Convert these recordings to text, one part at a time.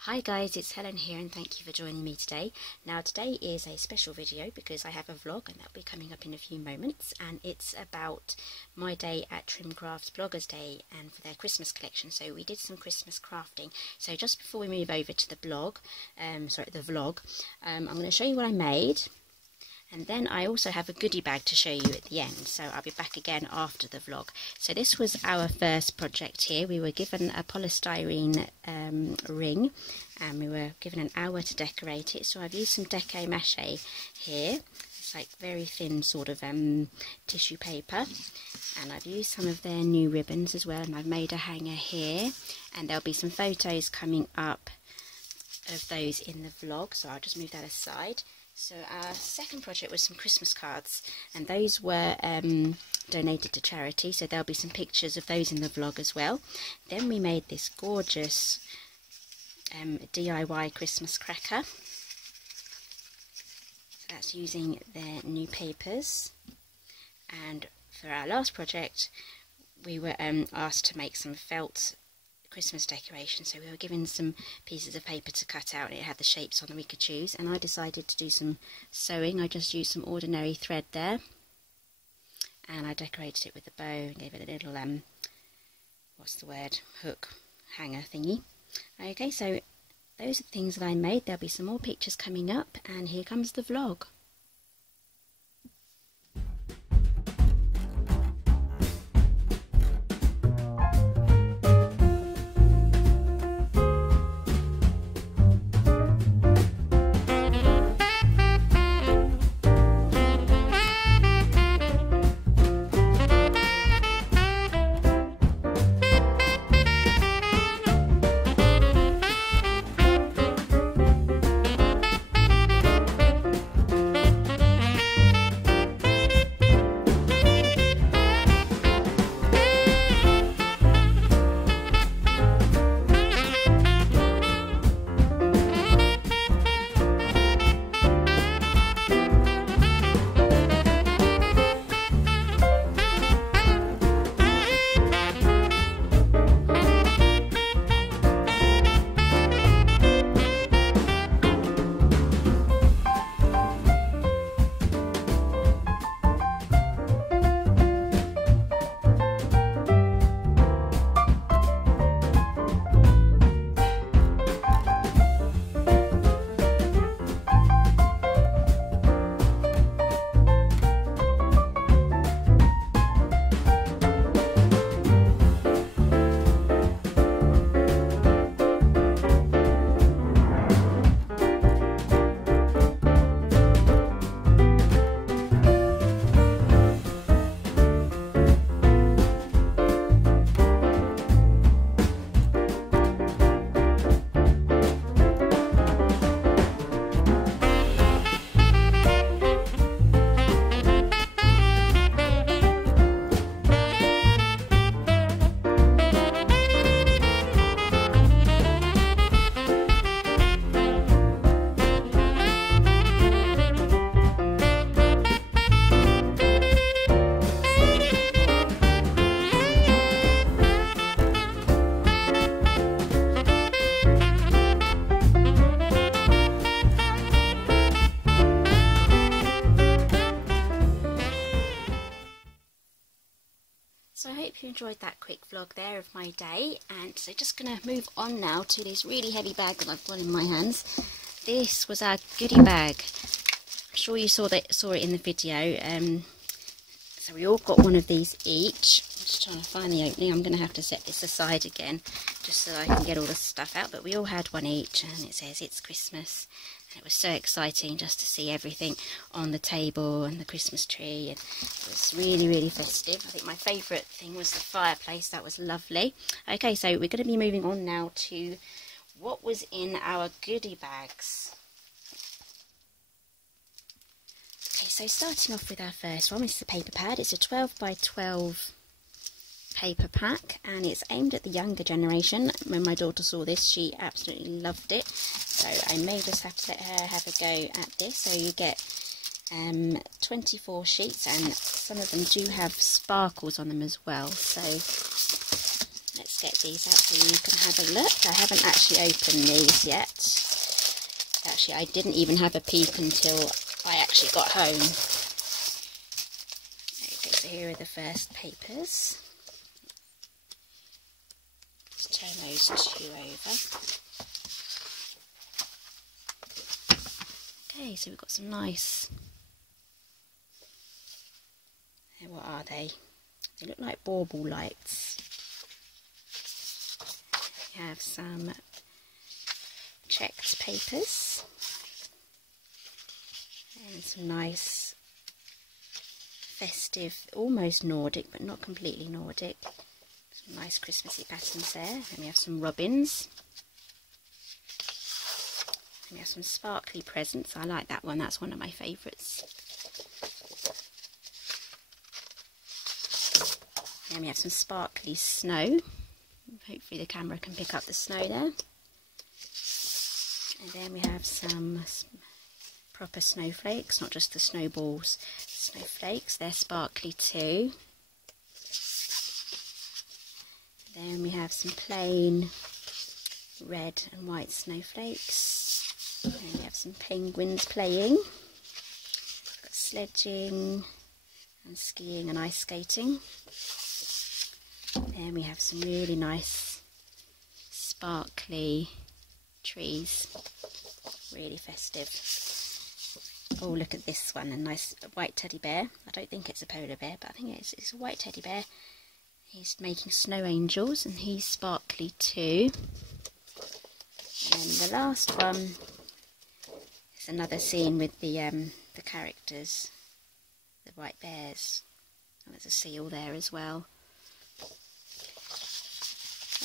Hi guys, it's Helen here and thank you for joining me today. Now today is a special video because I have a vlog and that'll be coming up in a few moments, and it's about my day at Trimcraft Bloggers Day and for their Christmas collection. So we did some Christmas crafting. So just before we move over to the vlog, I'm going to show you what I made. And then I also have a goodie bag to show you at the end, so I'll be back again after the vlog. So this was our first project here. We were given a polystyrene ring and we were given an hour to decorate it. So I've used some déco-maché here. It's like very thin sort of tissue paper. And I've used some of their new ribbons as well, and I've made a hanger here. And there'll be some photos coming up of those in the vlog, so I'll just move that aside. So our second project was some Christmas cards, and those were donated to charity, so there'll be some pictures of those in the vlog as well. Then we made this gorgeous DIY Christmas cracker. So that's using their new papers. And for our last project we were asked to make some felt Christmas decoration, so we were given some pieces of paper to cut out and it had the shapes on that we could choose, and I decided to do some sewing. I just used some ordinary thread there and I decorated it with a bow and gave it a little hook hanger thingy. Okay, so those are the things that I made. There'll be some more pictures coming up, and here comes the vlog. So I hope you enjoyed that quick vlog there of my day, and so just going to move on now to this really heavy bag that I've got in my hands. This was our goodie bag. I'm sure you saw it in the video. So we all got one of these each. I'm just trying to find the opening. I'm going to have to set this aside again just so I can get all the stuff out, but we all had one each, and it says it's Christmas. It was so exciting just to see everything on the table and the Christmas tree, and it was really, really festive. I think my favourite thing was the fireplace. That was lovely. Okay, so we're going to be moving on now to what was in our goodie bags. Okay, so starting off with our first one, this is a paper pad. It's a 12 by 12 paper pack, and it's aimed at the younger generation. When my daughter saw this, she absolutely loved it, so I may just have to let her have a go at this. So you get 24 sheets, and some of them do have sparkles on them as well, so let's get these out so you can have a look. I haven't actually opened these yet. Actually, I didn't even have a peek until I actually got home. Okay, so here are the first papers. Let's turn those two over. Okay, so we've got some nice... What are they? They look like bauble lights. We have some checked papers and some nice festive, almost Nordic but not completely Nordic, some nice Christmassy patterns there. And we have some robins, and we have some sparkly presents. I like that one, that's one of my favourites. And we have some sparkly snow. Hopefully the camera can pick up the snow there. And then we have some proper snowflakes, not just the snowballs, snowflakes. They're sparkly too. Then we have some plain red and white snowflakes. And we have some penguins playing. We've got sledging and skiing and ice skating. Then we have some really nice sparkly trees, really festive. Oh, look at this one, a nice white teddy bear. I don't think it's a polar bear, but I think it's a white teddy bear. He's making snow angels and he's sparkly too. And the last one is another scene with the characters, the white bears. Oh, there's a seal there as well.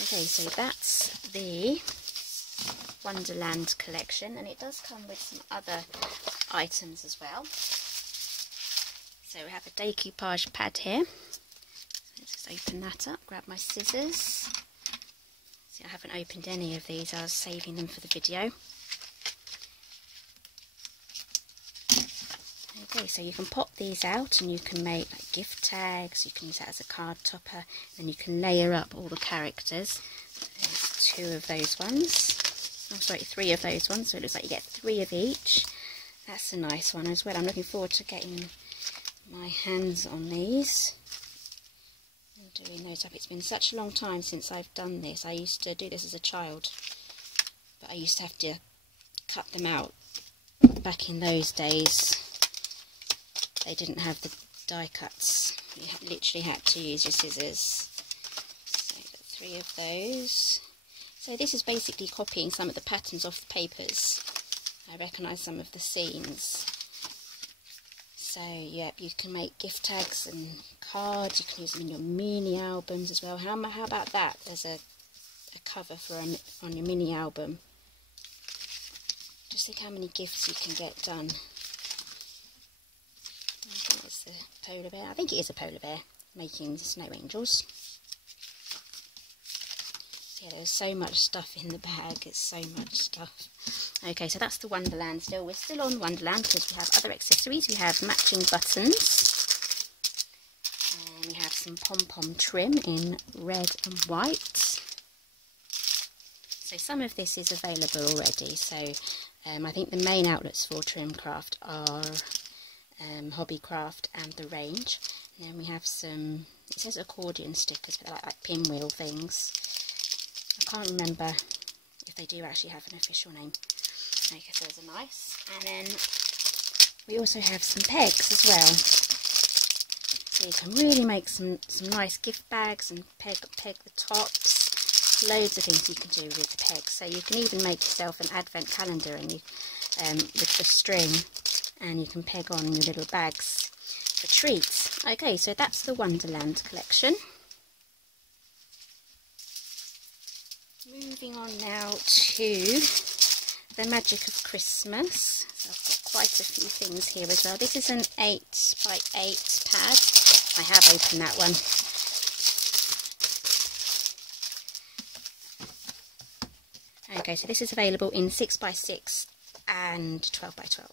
Okay, so that's the Wonderland collection, and it does come with some other items as well. So we have a decoupage pad here. Let's just open that up, grab my scissors. See, I haven't opened any of these, I was saving them for the video. Okay, so you can pop these out and you can make like gift tags, you can use that as a card topper, and you can layer up all the characters. There's two of those ones. Oh, sorry, three of those ones, so it looks like you get three of each. That's a nice one as well. I'm looking forward to getting my hands on these and doing those up. It's been such a long time since I've done this. I used to do this as a child, but I used to have to cut them out back in those days. They didn't have the die cuts. You literally had to use your scissors. So I've got three of those. So this is basically copying some of the patterns off the papers. I recognise some of the scenes. So yeah, you can make gift tags and cards. You can use them in your mini albums as well. How about that as a cover for on your mini album? Just think how many gifts you can get done. I think it's a polar bear. I think it is a polar bear making snow angels. Yeah, there's so much stuff in the bag. It's so much stuff. Okay, so that's the Wonderland still. We're still on Wonderland because we have other accessories. We have matching buttons. And we have some pom-pom trim in red and white. So some of this is available already. So I think the main outlets for Trimcraft are Hobbycraft and The Range. And then we have some, it says accordion stickers, but they're like pinwheel things. I can't remember if they do actually have an official name. Okay, so those are nice. And then we also have some pegs as well. So you can really make some nice gift bags and peg the tops. Loads of things you can do with the pegs. So you can even make yourself an advent calendar and you with the string, and you can peg on your little bags for treats. Okay, so that's the Wonderland collection. Moving on now to the Magic of Christmas. So I've got quite a few things here as well. This is an 8x8 pad. I have opened that one. Okay, so this is available in 6x6 and 12x12.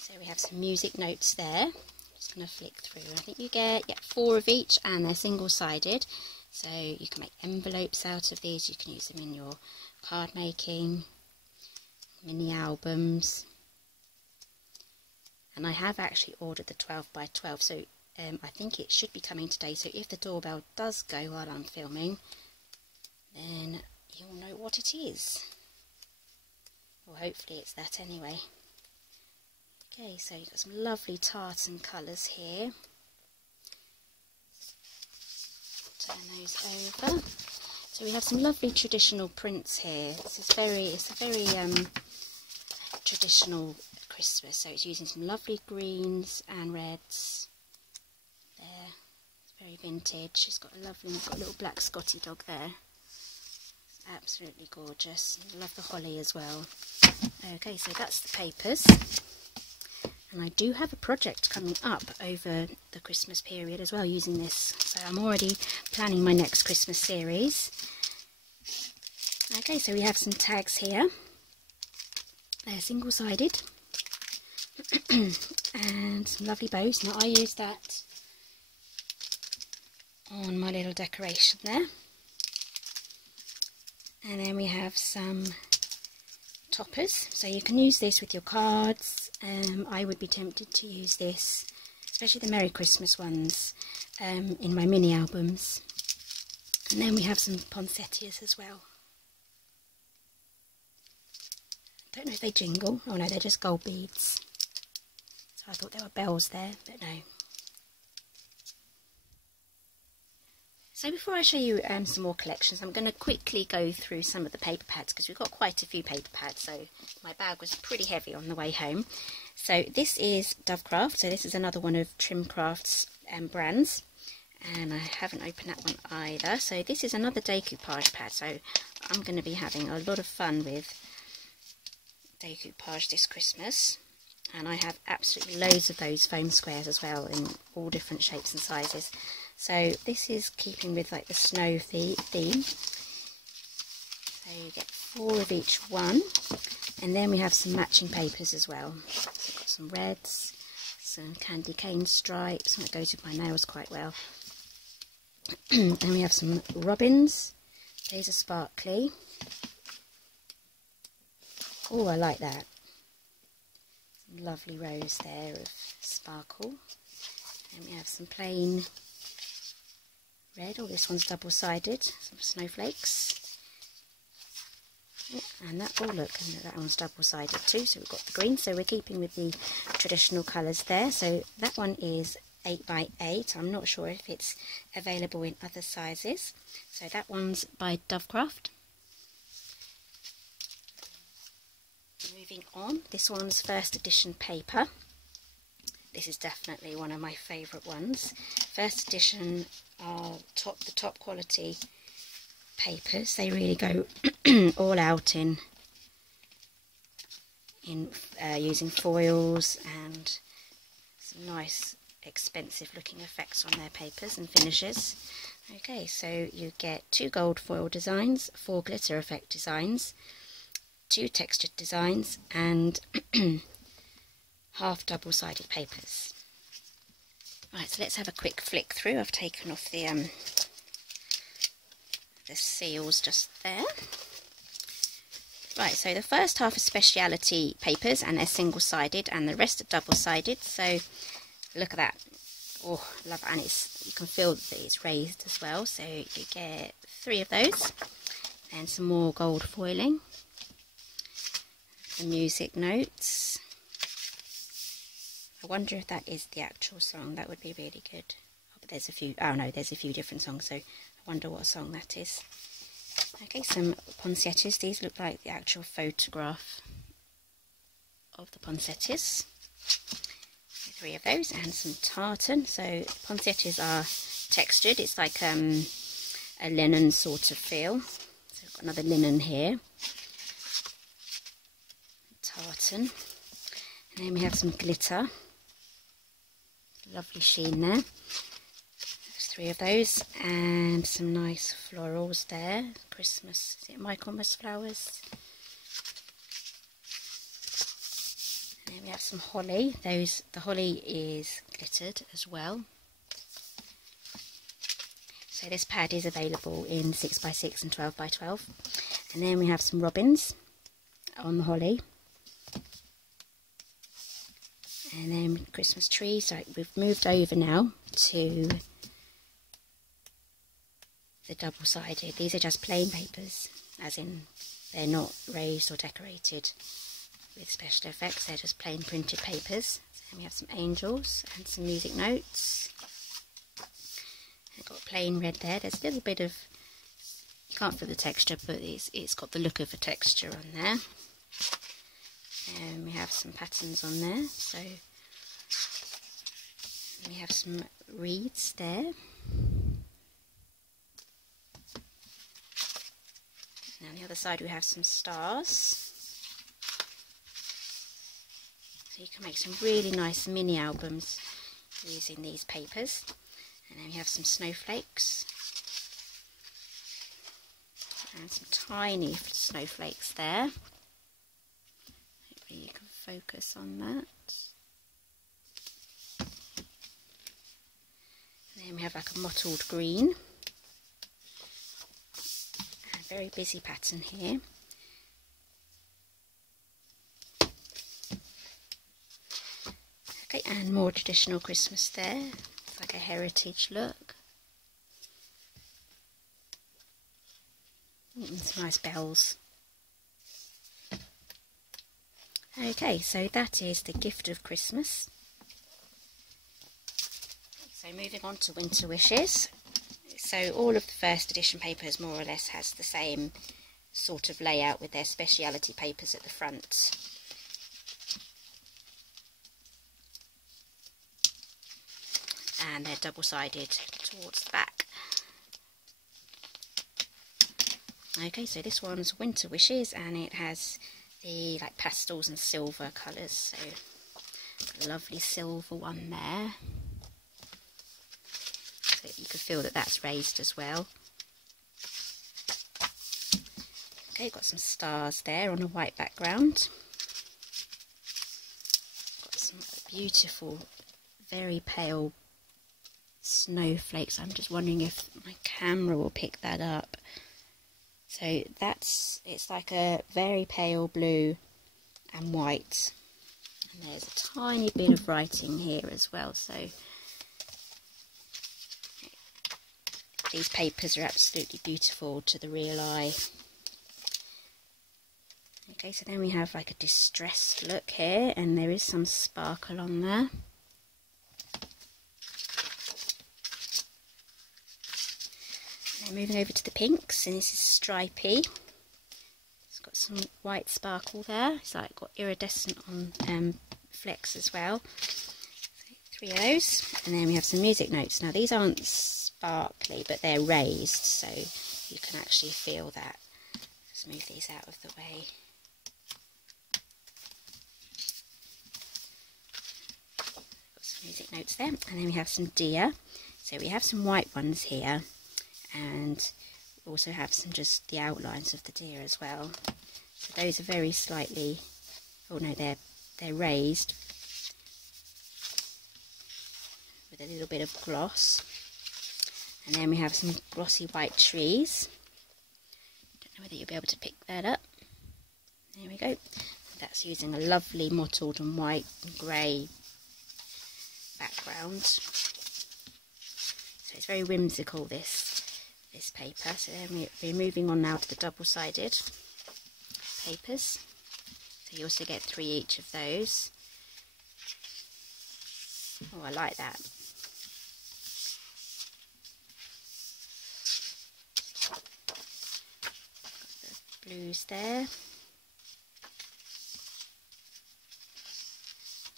So we have some music notes there. I'm just going to flick through. I think you get 4 of each, and they're single-sided. So you can make envelopes out of these, you can use them in your card making, mini albums. And I have actually ordered the 12 by 12, so I think it should be coming today. So if the doorbell does go while I'm filming, then you'll know what it is. Or hopefully it's that anyway. Okay, so you've got some lovely tartan colours here. Turn those over. So we have some lovely traditional prints here. It's a very traditional Christmas. So it's using some lovely greens and reds. There, it's very vintage. It's got a little black Scotty dog there. It's absolutely gorgeous. I love the holly as well. Okay, so that's the papers. And I do have a project coming up over the Christmas period as well using this. So I'm already planning my next Christmas series. Okay, so we have some tags here. They're single-sided. And some lovely bows. Now I use that on my little decoration there. And then we have some toppers. So you can use this with your cards. I would be tempted to use this, especially the Merry Christmas ones, in my mini albums. And then we have some poinsettias as well. Don't know if they jingle. Oh no, they're just gold beads. So I thought there were bells there, but no. So before I show you some more collections, I'm going to quickly go through some of the paper pads because we've got quite a few paper pads, so my bag was pretty heavy on the way home. So this is Dovecraft, so this is another one of Trimcraft's brands, and I haven't opened that one either. So this is another decoupage pad, so I'm going to be having a lot of fun with decoupage this Christmas. And I have absolutely loads of those foam squares as well in all different shapes and sizes. So this is keeping with like the snow theme. So you get 4 of each one. And then we have some matching papers as well. So we've got some reds, some candy cane stripes, and that goes with my nails quite well. And we have some robins. These are sparkly. Oh, I like that. Lovely rows there of sparkle. And we have some plain red. Oh, this one's double-sided. Some snowflakes. Yeah, and that, oh look, and that one's double-sided too. So we've got the green. So we're keeping with the traditional colours there. So that one is 8 by 8. I'm not sure if it's available in other sizes. So that one's by Dovecraft. Moving on, this one's first edition paper. This is definitely one of my favourite ones. First edition are the top quality papers. They really go all out in using foils and some nice expensive looking effects on their papers and finishes. Okay, so you get 2 gold foil designs, 4 glitter effect designs, 2 textured designs, and half double-sided papers. Right, so let's have a quick flick through. I've taken off the seals just there. Right, so the first half is speciality papers, and they're single-sided, and the rest are double-sided. So look at that. Oh, love it. And you can feel that it's raised as well. So you get 3 of those, and some more gold foiling. The music notes. I wonder if that is the actual song. That would be really good. Oh, but there's a few. Oh no, there's a few different songs. So I wonder what song that is. Okay, some poinsettias. These look like the actual photograph of the poinsettias. 3 of those, and some tartan. So poinsettias are textured. It's like a linen sort of feel. So we've got another linen here. Tartan, and then we have some glitter, lovely sheen there. There's 3 of those, and some nice florals there. Christmas, is it Michaelmas flowers? And then we have some holly. The holly is glittered as well. So this pad is available in 6x6 and 12x12. And then we have some robins on the holly. And then Christmas tree. So we've moved over now to the double-sided. These are just plain papers, as in they're not raised or decorated with special effects. They're just plain printed papers. So we have some angels and some music notes. I've got plain red there. There's a little bit of, you can't feel the texture, but it's got the look of a texture on there. And we have some patterns on there. So we have some reeds there. Now on the other side we have some stars. So you can make some really nice mini albums using these papers. And then we have some snowflakes. And some tiny snowflakes there. Hopefully you can focus on that. And then we have like a mottled green. Very busy pattern here. Okay, and more traditional Christmas there. It's like a heritage look. And some nice bells. Okay, so that is the gift of Christmas. So moving on to winter wishes. So all of the first edition papers more or less has the same sort of layout with their speciality papers at the front. And they're double-sided towards the back. Okay, so this one's Winter Wishes and it has the like pastels and silver colours. So a lovely silver one there. So you can feel that that's raised as well. Okay, got some stars there on a white background. Got some beautiful, very pale snowflakes. I'm just wondering if my camera will pick that up. So it's like a very pale blue and white. And there's a tiny bit of writing here as well. So these papers are absolutely beautiful to the real eye. Okay, so then we have like a distressed look here, and there is some sparkle on there. And then moving over to the pinks, and this is stripy. It's got some white sparkle there. It's like got iridescent on flecks as well. So 3 of those, and then we have some music notes. Now these aren't sparkly, but they're raised, so you can actually feel that. Just move these out of the way. Got some music notes there, and then we have some deer. So we have some white ones here, and we also have some just the outlines of the deer as well. So those are very slightly, oh no, they're raised with a little bit of gloss. And then we have some glossy white trees. Don't know whether you'll be able to pick that up. There we go. That's using a lovely mottled and white and grey background. So it's very whimsical, this paper. So then we're moving on now to the double-sided papers. So you also get 3 each of those. Oh, I like that. Blues there,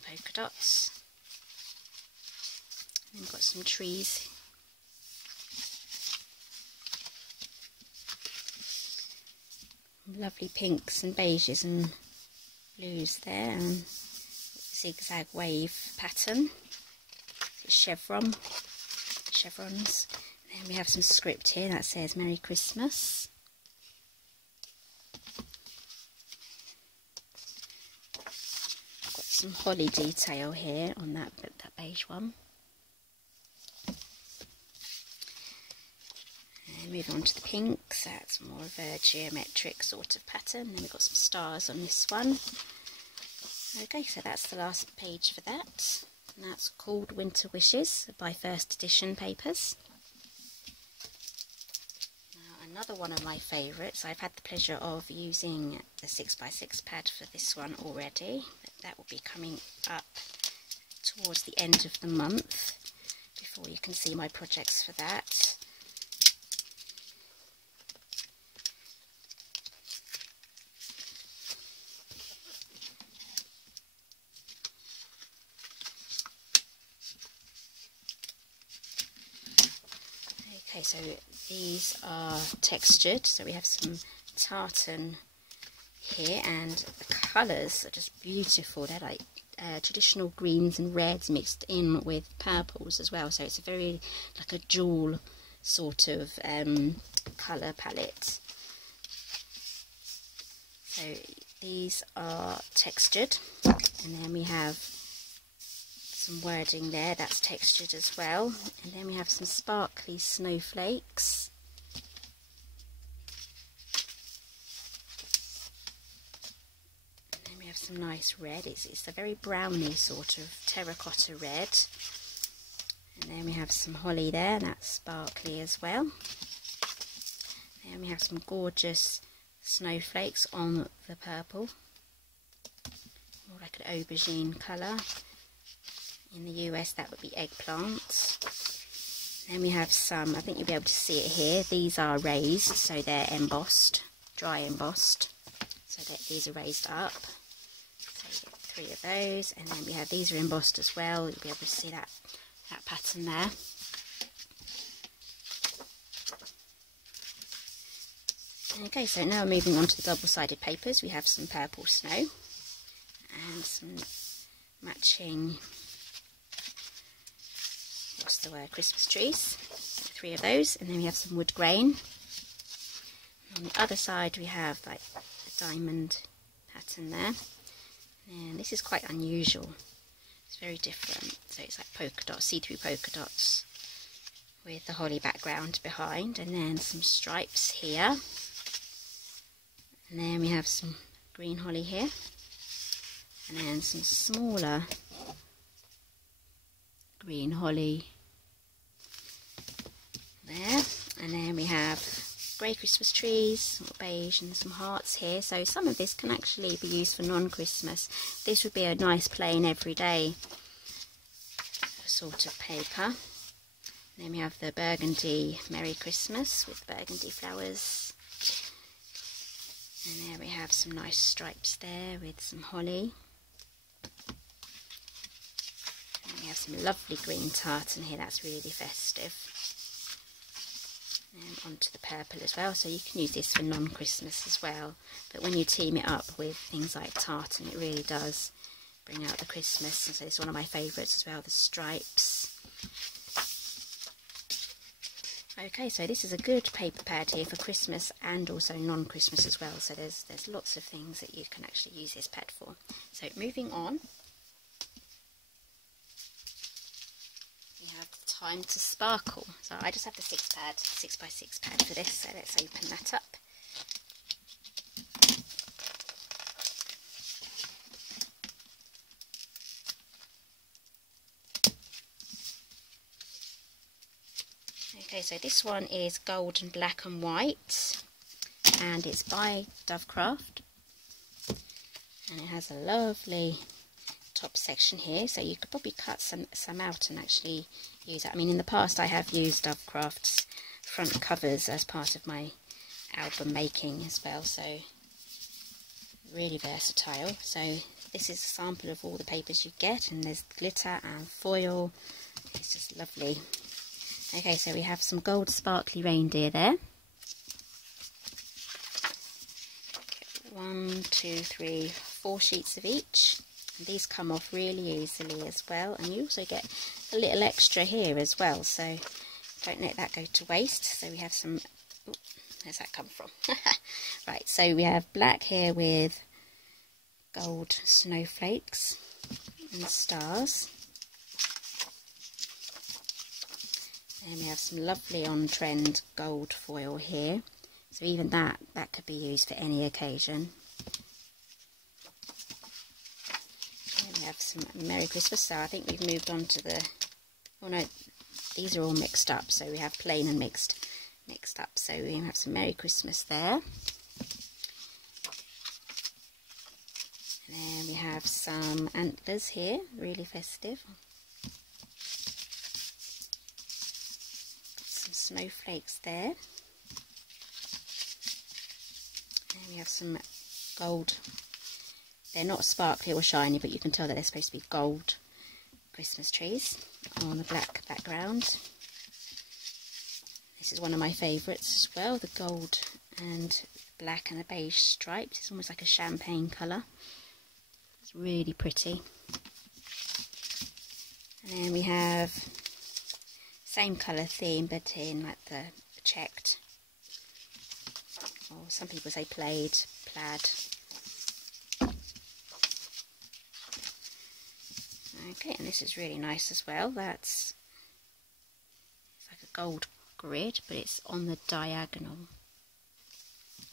polka dots, and we've got some trees. Lovely pinks and beiges and blues there, and zigzag wave pattern. It's chevrons. And then we have some script here that says Merry Christmas. Some holly detail here on that beige one. And moving on to the pinks, that's more of a geometric sort of pattern. Then we've got some stars on this one. Okay, so that's the last page for that. And that's called Winter Wishes by First Edition Papers. Now another one of my favourites, I've had the pleasure of using the 6x6 pad for this one already. That will be coming up towards the end of the month, before you can see my projects for that. Okay, so these are textured, so we have some tartan here, and the colours are just beautiful. They're like traditional greens and reds mixed in with purples as well, so it's a very like a jewel sort of colour palette. So these are textured, and then we have some wording there that's textured as well, and then we have some sparkly snowflakes. Have some nice red. It's a very browny sort of terracotta red, and then we have some holly there, and that's sparkly as well. Then we have some gorgeous snowflakes on the purple, more like an aubergine colour. In the US that would be eggplant. Then we have some, I think you'll be able to see it here, these are raised, so they're embossed, dry embossed, so these are raised up. 3 of those, and then we have these are embossed as well. You'll be able to see that pattern there. Okay, so now moving on to the double-sided papers, we have some purple snow and some matching, what's the word, Christmas trees. 3 of those, and then we have some wood grain. On the other side we have like a diamond pattern there. And this is quite unusual, it's very different, so it's like polka dots, see-through polka dots with the holly background behind, and then some stripes here, and then we have some green holly here, and then some smaller green holly there, and then we have grey Christmas trees, beige, and some hearts here. So some of this can actually be used for non-Christmas. This would be a nice plain everyday sort of paper. And then we have the burgundy Merry Christmas with burgundy flowers. And there we have some nice stripes there with some holly. And we have some lovely green tartan here, that's really festive. And onto the purple as well, so you can use this for non-Christmas as well, but when you team it up with things like tartan, it really does bring out the Christmas. And so it's one of my favourites as well, the stripes. Okay, so this is a good paper pad here for Christmas and also non-Christmas as well, so there's lots of things that you can actually use this pad for. So moving on, Time to Sparkle. So I just have the 6x6 pad for this, so let's open that up. Okay, so this one is gold and black and white, and it's by Trimcraft, and it has a lovely top section here, so you could probably cut some out and actually use that. I mean, in the past I have used Trimcraft's front covers as part of my album making as well, so really versatile. So this is a sample of all the papers you get, and there's glitter and foil. It's just lovely. Okay, so we have some gold sparkly reindeer there. 1, 2, 3, 4 sheets of each. And these come off really easily as well, and you also get a little extra here as well, so don't let that go to waste. So we have some, ooh, where's that come from? Right, so we have black here with gold snowflakes and stars. And we have some lovely on-trend gold foil here. So even that could be used for any occasion. And we have some Merry Christmas. So I think we've moved on to the... Oh no, these are all mixed up. So we have plain and mixed up. So we have some Merry Christmas there. And then we have some antlers here, really festive. Some snowflakes there. And we have some gold. They're not sparkly or shiny, but you can tell that they're supposed to be gold Christmas trees on the black background. This is one of my favourites as well, the gold and black and a beige stripes. It's almost like a champagne colour. It's really pretty. And then we have same colour theme, but in like the checked, or some people say plaid. Okay, and this is really nice as well. It's like a gold grid, but it's on the diagonal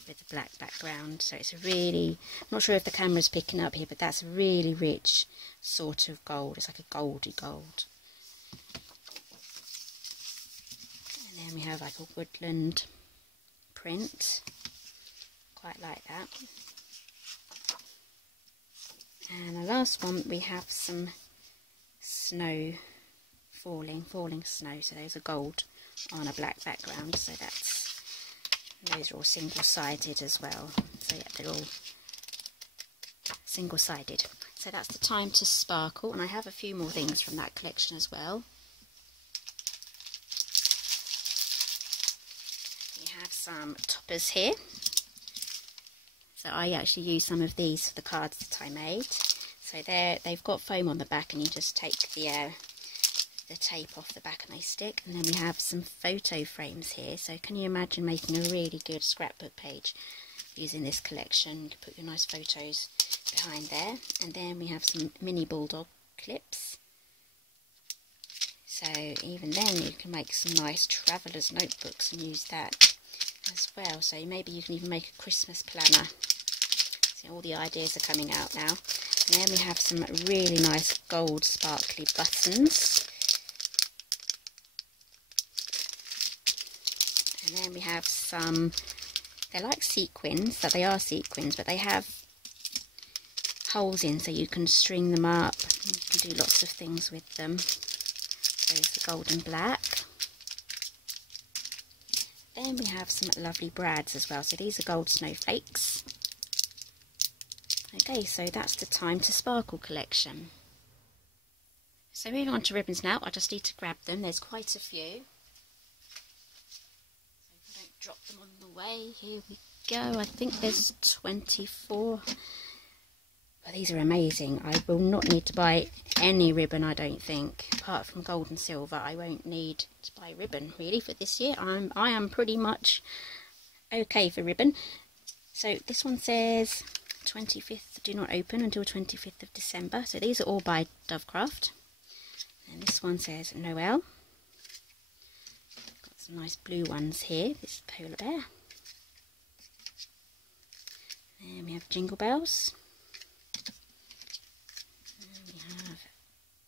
with the black background. So it's a really, I'm not sure if the camera's picking up here, but that's a really rich sort of gold. It's like a goldy gold. And then we have like a woodland print. Quite like that. And the last one, we have some snow, falling snow. So those are gold on a black background. So those are all single-sided as well. So yeah, they're all single-sided. So that's the time to sparkle. And I have a few more things from that collection as well. We have some toppers here. So I actually used some of these for the cards that I made. So they've got foam on the back, and you just take the tape off the back and they stick. And then we have some photo frames here. So can you imagine making a really good scrapbook page using this collection? You can put your nice photos behind there. And then we have some mini bulldog clips. So even then you can make some nice traveller's notebooks and use that as well. So maybe you can even make a Christmas planner. So all the ideas are coming out now. And then we have some really nice gold sparkly buttons. And then we have some, they're like sequins, but they are sequins, but they have holes in so you can string them up. You can do lots of things with them. There's the gold and black. Then we have some lovely brads as well. So these are gold snowflakes. Okay, so that's the Time to Sparkle collection. So moving on to ribbons now, I just need to grab them. There's quite a few. So if I don't drop them on the way, here we go. I think there's 24. But these are amazing. I will not need to buy any ribbon, I don't think. Apart from gold and silver, I won't need to buy ribbon really for this year. I am pretty much okay for ribbon. So this one says 25th, do not open until 25th of December. So these are all by Dovecraft. And this one says Noel. Got some nice blue ones here. This is Polar Bear. And we have Jingle Bells. And we have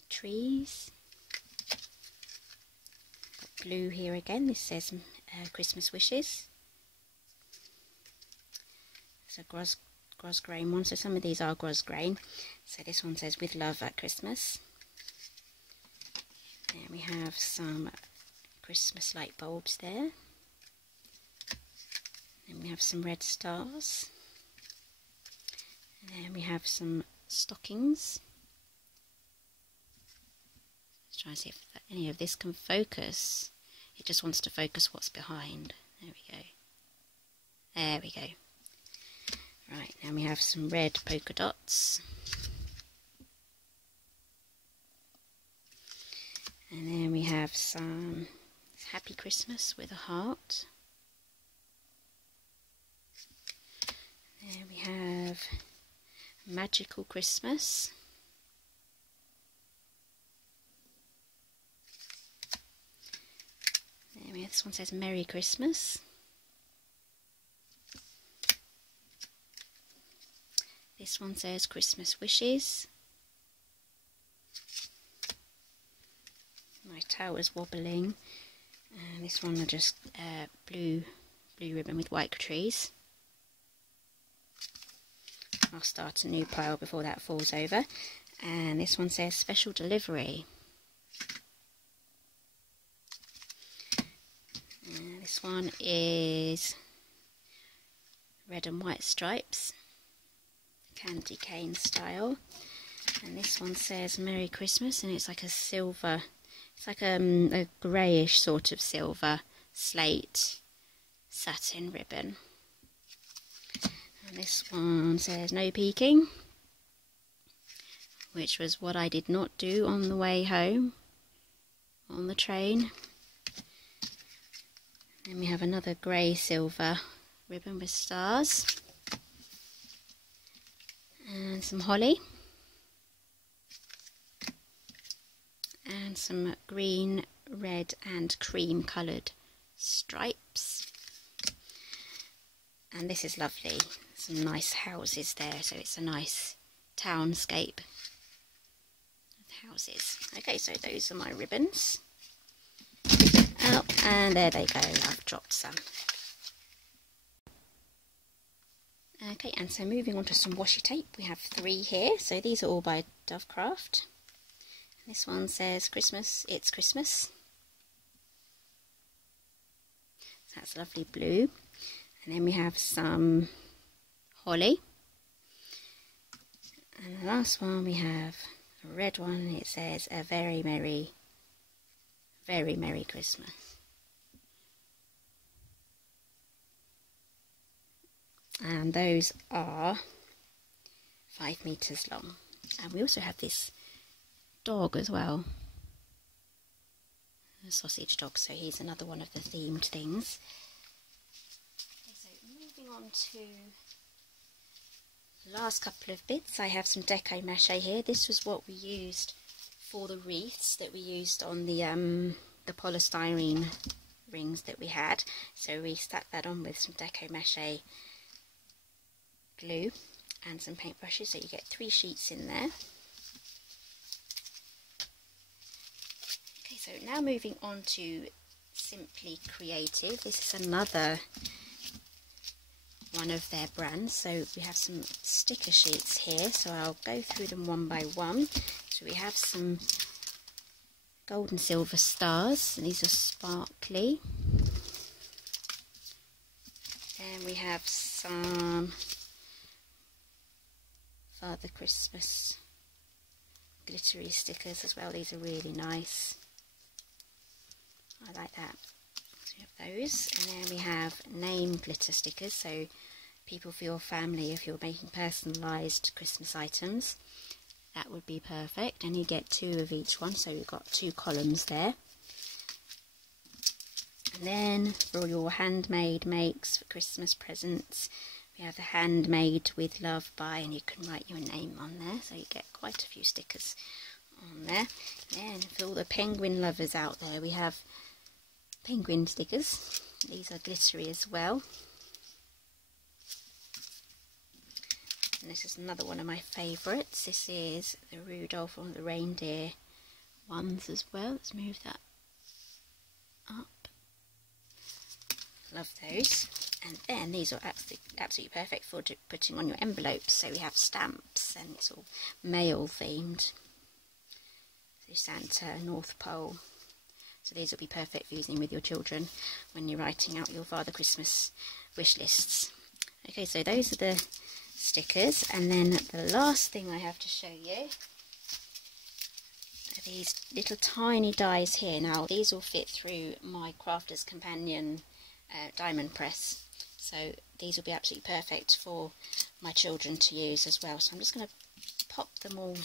trees. Got blue here again. This says Christmas Wishes. There's a grosgrain one, so some of these are grosgrain. So this one says With Love at Christmas. There we have some Christmas light bulbs there. Then we have some red stars. And then we have some stockings. Let's try and see if any of this can focus. It just wants to focus what's behind. There we go. There we go. Right, now we have some red polka dots. And then we have some Happy Christmas with a heart. And then we have Magical Christmas. This one says Merry Christmas. This one says Christmas Wishes. My tower's wobbling. And this one are just blue ribbon with white trees. I'll start a new pile before that falls over. And this one says Special Delivery. And this one is red and white stripes, candy cane style. And this one says Merry Christmas, and it's like a silver, it's like a greyish sort of silver slate satin ribbon. And this one says No Peeking, which was what I did not do on the way home on the train. Then we have another grey silver ribbon with stars and some holly and some green, red and cream coloured stripes. And this is lovely, some nice houses there, so it's a nice townscape of houses. Okay, so those are my ribbons. Oh, and there they go, I've dropped some. Okay, and so moving on to some washi tape, we have 3 here. So these are all by Dovecraft. This one says Christmas, it's Christmas. So that's lovely blue. And then we have some holly. And the last one we have a red one. It says a very merry Christmas. And those are 5 meters long. And we also have this dog as well, a sausage dog, so he's another one of the themed things. Okay, so moving on to the last couple of bits, I have some deco mache here. This was what we used for the wreaths that we used on the polystyrene rings that we had. So we stuck that on with some deco mache glue and some paintbrushes, so you get 3 sheets in there. Okay, so now moving on to Simply Creative. This is another one of their brands. So we have some sticker sheets here, so I'll go through them one by one. So we have some gold and silver stars, and these are sparkly. Then we have some Father Christmas glittery stickers as well. These are really nice. I like that. So we have those, and then we have name glitter stickers, so people for your family, if you're making personalised Christmas items, that would be perfect. And you get 2 of each one, so you've got 2 columns there. And then for all your handmade makes for Christmas presents, we have the Handmade with Love by, and you can write your name on there, so you get quite a few stickers on there. Then for all the penguin lovers out there, we have penguin stickers. These are glittery as well. And this is another one of my favourites. This is the Rudolph or the reindeer ones as well. Let's move that up. Love those. And then these are absolutely perfect for putting on your envelopes. So we have stamps, and it's all mail themed. So Santa, North Pole. So these will be perfect for using with your children when you're writing out your Father Christmas wish lists. Okay, so those are the stickers. And then the last thing I have to show you are these little tiny dies here. Now these will fit through my Crafter's Companion diamond press. So these will be absolutely perfect for my children to use as well. So I'm just going to pop them all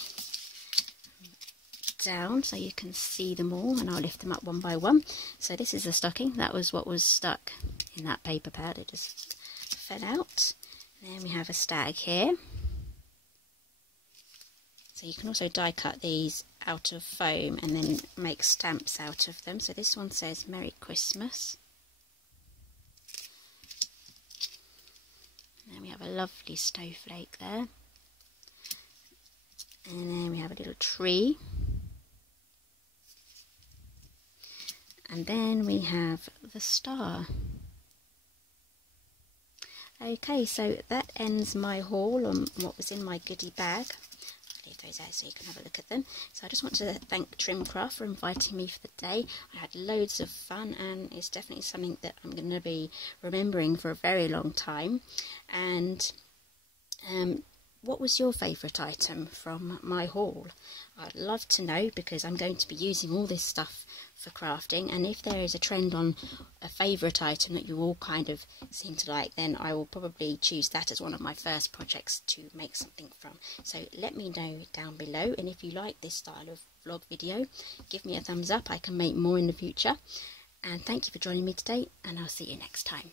down so you can see them all, and I'll lift them up one by one. So this is a stocking. That was what was stuck in that paper pad. It just fell out. And then we have a stag here. So you can also die cut these out of foam and then make stamps out of them. So this one says Merry Christmas. And then we have a lovely snowflake there. And then we have a little tree. And then we have the star. Okay, so that ends my haul on what was in my goodie bag. I'll leave those out so you can have a look at them. So I just want to thank Trimcraft for inviting me for the day. I had loads of fun, and it's definitely something that I'm going to be remembering for a very long time. And what was your favourite item from my haul? I'd love to know, because I'm going to be using all this stuff for crafting, and if there is a trend on a favourite item that you all kind of seem to like, then I will probably choose that as one of my first projects to make something from. So let me know down below, and if you like this style of vlog video, give me a thumbs up. I can make more in the future. And thank you for joining me today, and I'll see you next time.